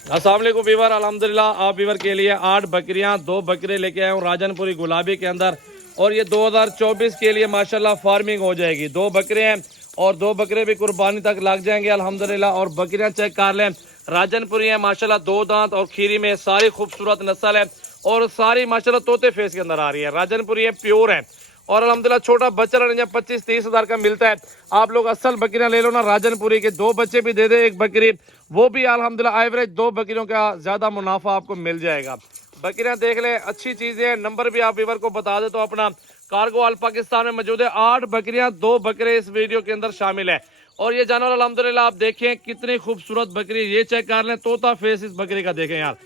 अस्सलाम वालेकुम वीवर, अल्हम्दुलिल्लाह आप वीवर के लिए 8 बकरियां 2 बकरे लेके आए हूँ राजनपुरी गुलाबी के अंदर। और ये 2024 के लिए माशाल्लाह फार्मिंग हो जाएगी। 2 बकरे हैं और 2 बकरे भी कुर्बानी तक लग जाएंगे अल्हम्दुलिल्लाह। और बकरियां चेक कर लें, राजनपुरी है माशाल्लाह, 2 दांत और खीरी में सारी खूबसूरत नस्ल है और सारी माशाल्लाह तोते फेस के अंदर आ रही है। राजनपुरी है, प्योर है और अल्हम्दुलिल्लाह छोटा बच्चा 25-30 हज़ार का मिलता है। आप लोग असल बकरियां ले लो ना राजनपुरी के, 2 बच्चे भी दे दे एक बकरी, वो भी अल्हम्दुलिल्लाह एवरेज 2 बकरियों का ज्यादा मुनाफा आपको मिल जाएगा। बकरियां देख ले, अच्छी चीजें हैं। नंबर भी आप वीवर को बता दे तो अपना कार्गो ऑल पाकिस्तान में मौजूद है। 8 बकरियां 2 बकरे इस वीडियो के अंदर शामिल है। और ये जानवर अल्हम्दुलिल्लाह आप देखें कितनी खूबसूरत बकरी, ये चेक कर लें, तोता फेस इस बकरी का देखें यार,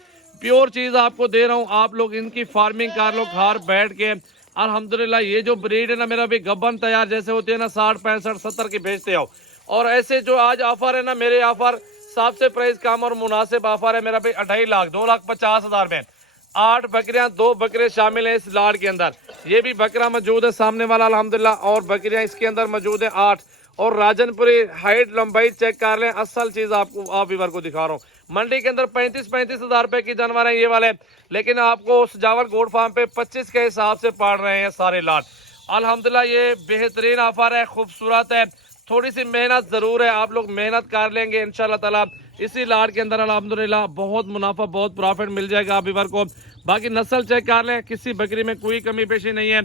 प्योर चीज आपको दे रहा हूँ। आप लोग इनकी फार्मिंग कर लो घर बैठ के अल्हम्दुलिल्लाह। ये जो ब्रीड है ना मेरा भी गब्बन तैयार जैसे होते हैं ना, 60 65 70 की भेजते हो। और ऐसे जो आज ऑफर है ना, मेरे ऑफर सबसे प्राइस कम और मुनासिब ऑफर है मेरा भाई 2.5 लाख 2,50,000 में 8 बकरियां 2 बकरे शामिल हैं इस लाड के अंदर। ये भी बकरा मौजूद है सामने वाला अल्हम्दुलिल्लाह। और बकरियां इसके अंदर मौजूद है 8। और राजनपुरी हाइट लंबाई चेक कर लें, असल चीज आपको आप वीवर को दिखा रहा हूँ। मंडी के अंदर 35-35 हज़ार रुपए की जानवर है ये वाले, लेकिन आपको सजावल गोड फार्म पे 25 के हिसाब से पड़ रहे हैं सारे लाट अल्हम्दुलिल्लाह। ये बेहतरीन ऑफर है, खूबसूरत है, थोड़ी सी मेहनत जरूर है, आप लोग मेहनत कर लेंगे इंशाल्लाह ताला इसी लाट के अंदर अल्हम्दुलिल्लाह बहुत मुनाफा बहुत प्रॉफिट मिल जाएगा आप वीवर को। बाकी नस्ल चेक कर लें, किसी बकरी में कोई कमी पेशी नहीं है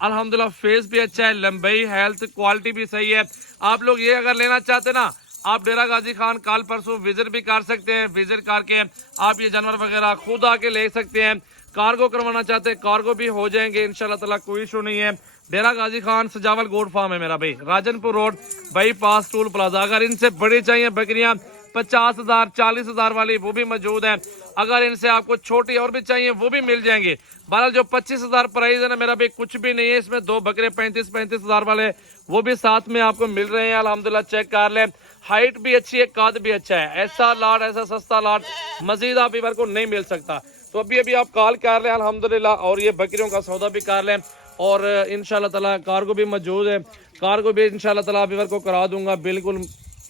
अल्हम्दुलिल्लाह। फेस भी अच्छा है, लंबाई हेल्थ क्वालिटी भी सही है। आप लोग ये अगर लेना चाहते ना, आप डेरा गाजी खान कल परसों विजिट भी कर सकते हैं। विजिट करके आप ये जानवर वगैरह खुद आके ले सकते हैं। कार्गो करवाना चाहते हैं कार्गो भी हो जाएंगे इंशाल्लाह ताला, कोई इशू नहीं है। डेरा गाजी खान सजावल गोड फार्म है मेरा भाई, Rajanpur road bypass toll plaza. अगर इनसे बड़ी चाहिए बकरियां 50,000 40,000 वाली वो भी मौजूद है। अगर इनसे आपको छोटी और भी चाहिए वो भी मिल जाएंगे। बहरहाल जो 25,000 प्राइस है ना मेरा भाई, कुछ भी नहीं है इसमें। 2 बकरे 35-35 हज़ार वाले वो भी साथ में आपको मिल रहे हैं अल्हम्दुलिल्लाह। चेक कर लें, हाइट भी अच्छी है, कद भी अच्छा है। ऐसा लाट ऐसा सस्ता लाट मजीद आप वीवर को नहीं मिल सकता। तो अभी आप कॉल कर लें अल्हम्दुलिल्लाह और ये बकरियों का सौदा भी कर लें। और इंशाल्लाह ताला कार्गो भी मौजूद है, कार्गो भी इंशाल्लाह ताला वीवर को करा दूंगा।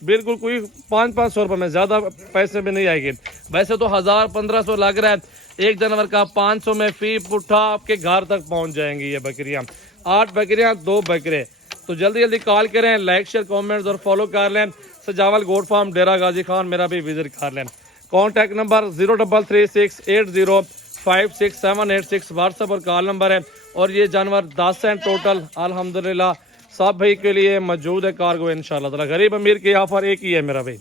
बिल्कुल कोई 500-500 रुपये में, ज्यादा पैसे में नहीं आएगी। वैसे तो 1000-1500 लग रहा है एक जानवर का, 500 में फी पुट्ठा आपके घर तक पहुंच जाएंगी ये बकरियां। 8 बकरियां 2 बकरे। तो जल्दी कॉल करें, लाइक शेयर कमेंट्स और फॉलो कर लें। सजावल गोड फार्म डेरा गाजी खान मेरा भी विजिट कर लें। कॉन्टैक्ट नंबर 0336805786 व्हाट्सएप और कॉल नंबर है। और ये जानवर 10 हैं टोटल अल्हम्दुलिल्लाह, सब भाई के लिए मौजूद है कार्गो इंशाल्लाह ताला। गरीब अमीर की ऑफर एक ही है मेरा भाई।